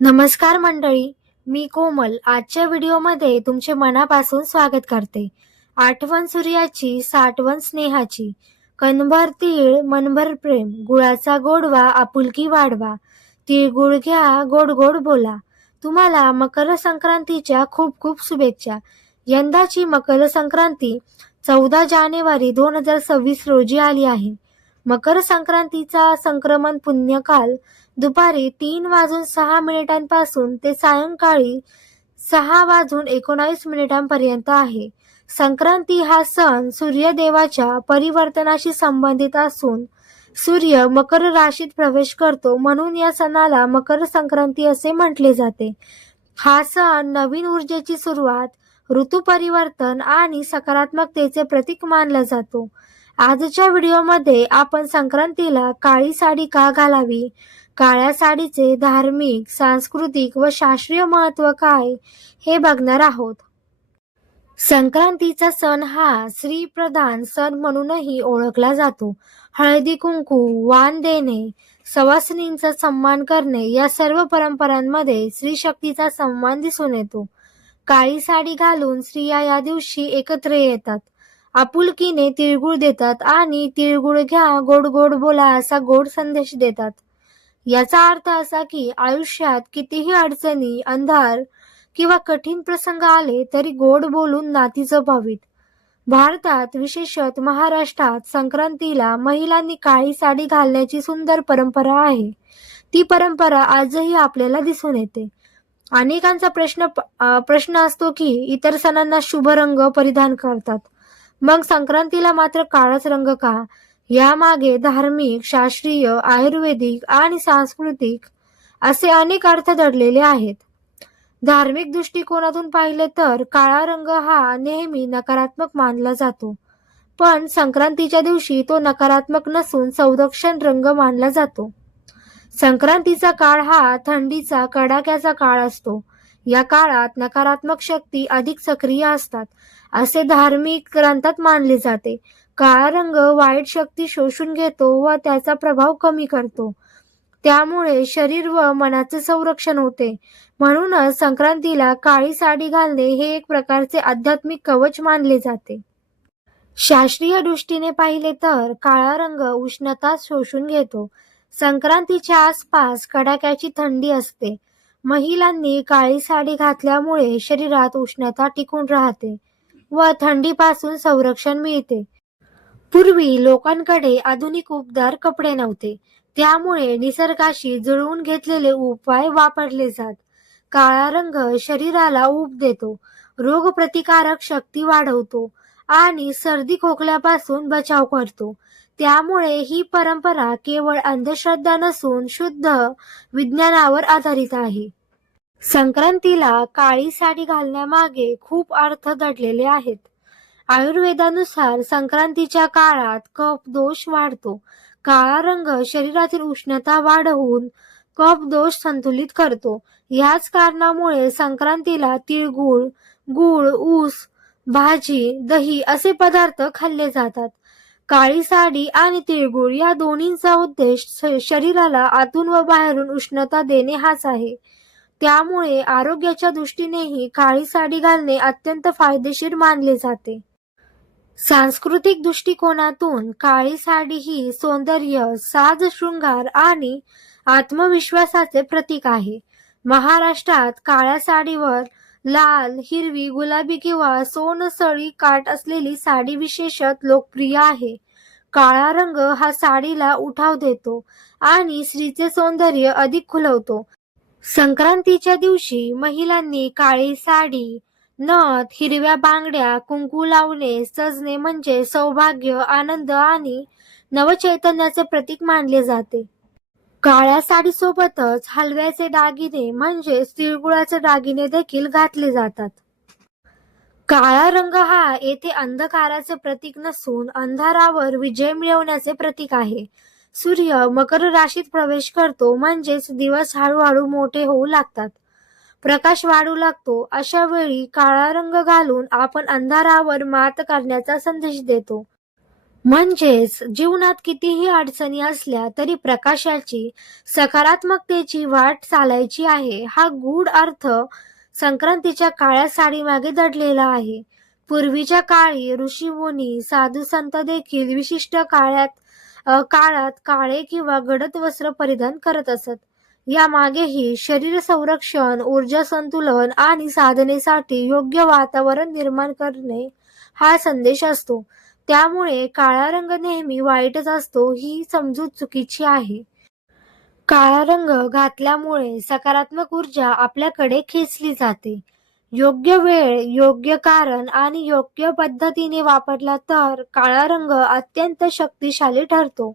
नमस्कार मंडळी मी कोमल आजच्या व्हिडिओमध्ये तुमचे मनापासून स्वागत करते. आठवण सूर्याची साठवण स्नेहाची. कणभर तीळ मनभर प्रेम गुळाचा गोडवा आपुलकी वाढवा. तिळगुळ घ्या गोड गोड बोला. तुम्हाला मकर संक्रांतीच्या खूप खूप शुभेच्छा. यंदाची मकर संक्रांती चौदा जानेवारी दोन हजार सव्वीस रोजी आली आहे. मकर संक्रांतीचा संक्रमण पुण्यकाल दुपारी तीन वाजून सहा मिनिटांपासून ते सायंकाळी सहा वाजून एकोणावीस मिनिटांपर्यंत आहे. संक्रांती हा सण सूर्यदेवाच्या परिवर्तनाशी संबंधित असून सूर्य मकर राशीत प्रवेश करतो म्हणून या सणाला मकर संक्रांती असे म्हटले जाते. हा सण नवीन ऊर्जेची सुरुवात ऋतू परिवर्तन आणि सकारात्मकतेचे प्रतीक मानला जातो. आजच्या व्हिडिओमध्ये आपण संक्रांतीला काळी साडी का घालावी? काळ्या साडीचे धार्मिक सांस्कृतिक व शास्त्रीय महत्त्व काय हे बघणार आहोत. संक्रांतीचा सण हा स्त्रीप्रधान सण म्हणूनही ओळखला जातो. हळदी कुंकू वाण देणे सवासनींचा सन्मान करणे या सर्व परंपरांमध्ये स्त्री शक्तीचा सन्मान दिसून येतो. काळी साडी घालून स्त्रिया या दिवशी एकत्र येतात. आपुलकीने तिळगुळ देतात आणि तिळगुळ घ्या गोड गोड बोला असा गोड संदेश देतात. याचा अर्थ असा की आयुष्यात कितीही अडचणी अंधार किंवा कठीण प्रसंग आले तरी गोड बोलून नाती जपावीत. भारतात विशेषत महाराष्ट्रात संक्रांतीला महिलांनी काळी साडी घालण्याची सुंदर परंपरा आहे. ती परंपरा आजही आपल्याला दिसून येते. अनेकांचा प्रश्न प्रश्न असतो की इतर सणांना शुभ रंग परिधान करतात. मग संक्रांतीला मात्र काळाच रंग का? यामागे धार्मिक शास्त्रीय आयुर्वेदिक आणि सांस्कृतिक असे अनेक अर्थ दडलेले आहेत. धार्मिक दृष्टिकोनातून पाहिले तर काळा रंग हा नेहमी नकारात्मक मानला जातो. पण संक्रांतीच्या दिवशी तो नकारात्मक नसून संरक्षण रंग मानला जातो. संक्रांतीचा काळ हा थंडीचा कडाक्याचा काळ असतो. या काळात नकारात्मक शक्ती अधिक सक्रिय असतात. असे धार्मिक ग्रंथात मानले जाते. काळा रंग वाईट शक्ती शोषून घेतो व त्याचा प्रभाव कमी करतो. त्यामुळे शरीर व मनाचे संरक्षण होते. म्हणूनच संक्रांतीला काळी साडी घालणे हे एक प्रकारचे आध्यात्मिक कवच मानले जाते. शास्त्रीय दृष्टीने पाहिले तर काळा रंग उष्णता शोषून घेतो. संक्रांतीच्या आसपास कडाक्याची थंडी असते. महिलांनी काळी साडी घातल्यामुळे शरीरात उष्णता टिकून राहते. व थंडीपासून संरक्षण मिळते. पूर्वी लोकांकडे आधुनिक उपदार कपडे नव्हते. त्यामुळे निसर्गाशी जुळवून घेतलेले उपाय वापरले जात. काळा रंग शरीराला ऊब देतो. रोगप्रतिकारक शक्ती वाढवतो आणि सर्दी खोकल्यापासून बचाव करतो. त्यामुळे ही परंपरा केवळ अंधश्रद्धा नसून शुद्ध विज्ञानावर आधारित आहे. संक्रांतीला काळी साडी घालण्यामागे खूप अर्थ दडलेले आहेत. आयुर्वेदानुसार संक्रांतीच्या काळात कफ दोष वाढतो. काळा रंग शरीरातील उष्णता वाढवून कफ दोष संतुलित करतो. याच कारणामुळे संक्रांतीला तिळगुळ गुळ ऊस भाजी दही असे पदार्थ खाल्ले जातात. काळी साडी आणि तिळगुळ या दोन्हींचा उद्देश शरीराला आतून व बाहेरून उष्णता देणे हाच आहे. त्यामुळे आरोग्याच्या दृष्टीनेही काळी साडी घालणे अत्यंत फायदेशीर मानले जाते. सांस्कृतिक दृष्टिकोनातून काळी साडी ही सौंदर्य साज शृंगार आणि आत्मविश्वासाचे प्रतीक आहे. महाराष्ट्रात काळ्या साडीवर लाल हिरवी गुलाबी किंवा सोनसळी काठ असलेली साडी विशेषत लोकप्रिय आहे. काळा रंग हा साडीला उठाव देतो आणि स्त्रीचे सौंदर्य अधिक खुलवतो. संक्रांतीच्या दिवशी महिलांनी काळी साडी नथ हिरव्या बांगड्या कुंकू लावणे सजणे म्हणजे सौभाग्य आनंद आणि नवचैतन्याचे प्रतीक मानले जाते. काळ्या साडीसोबतच हलव्याचे दागिने म्हणजे तिळगुळाचे दागिने देखील घातले जातात. काळा रंग हा येथे अंधकाराचे प्रतीक नसून अंधारावर विजय मिळवण्याचे प्रतीक आहे. सूर्य मकर राशीत प्रवेश करतो. म्हणजेच दिवस हळूहळू मोठे होऊ लागतात. प्रकाश वाढू लागतो. अशा वेळी काळा रंग घालून आपण अंधारावर मात करण्याचा संदेश देतो. म्हणजेच जीवनात कितीही अडचणी असल्या तरी प्रकाशाची सकारात्मकतेची वाट चालायची आहे. हा गूढ अर्थ संक्रांतीच्या काळ्या साडीमागे दडलेला आहे. पूर्वीच्या काळी ऋषीमुनी साधू संत देखील विशिष्ट काळात काळात काळे किंवा गडद वस्त्र परिधान करत असत. यामागेही शरीर संरक्षण ऊर्जा संतुलन आणि साधनेसाठी योग्य वातावरण निर्माण करणे हा संदेश असतो. त्यामुळे काळा रंग नेहमी वाईटच असतो ही समजूत चुकीची आहे. काळा रंग घातल्यामुळे सकारात्मक ऊर्जा आपल्याकडे खेचली जाते. योग्य वेळ योग्य कारण आणि योग्य पद्धतीने वापरला तर काळा रंग अत्यंत शक्तिशाली ठरतो.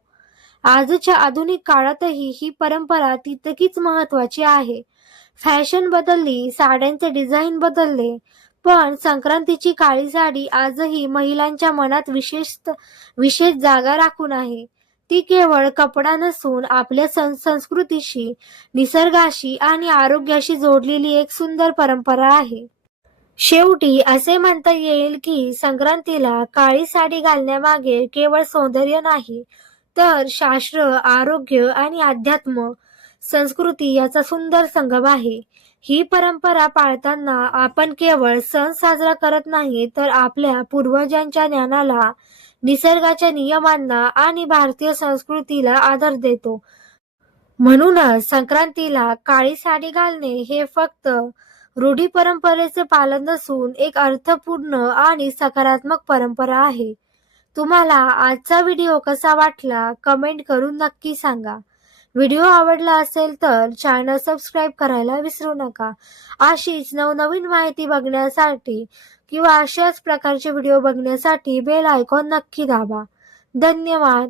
आजच्या आधुनिक काळातही ही परंपरा तितकीच महत्वाची आहे. फॅशन बदलली साड्यांचे डिझाईन बदलले पण संक्रांतीची काळी साडी आजही महिलांच्या मनात विशेष विशेष जागा राखून आहे. ती केवळ कपडा नसून आपल्या सं संस्कृतीशी निसर्गाशी आणि आरोग्याशी जोडलेली एक सुंदर परंपरा आहे. शेवटी असे म्हणता येईल की संक्रांतीला काळी साडी घालण्यामागे केवळ सौंदर्य नाही तर शास्त्र आरोग्य आणि अध्यात्म संस्कृती याचा सुंदर संगम आहे. ही परंपरा पाळताना आपण केवळ सण साजरा करत नाही तर आपल्या पूर्वजांच्या ज्ञानाला निसर्गाच्या नियमांना आणि भारतीय संस्कृतीला आदर देतो. म्हणूनच संक्रांतीला काळी साडी घालणे हे फक्त रूढी परंपरेचे पालन नसून एक अर्थपूर्ण आणि सकारात्मक परंपरा आहे. तुम्हाला आजचा व्हिडिओ कसा वाटला कमेंट करून नक्की सांगा. व्हिडिओ आवडला असेल तर चॅनल सबस्क्राईब करायला विसरू नका. अशीच नवनवीन माहिती बघण्यासाठी किंवा अशाच प्रकारचे व्हिडिओ बघण्यासाठी बेल आयकॉन नक्की दाबा. धन्यवाद.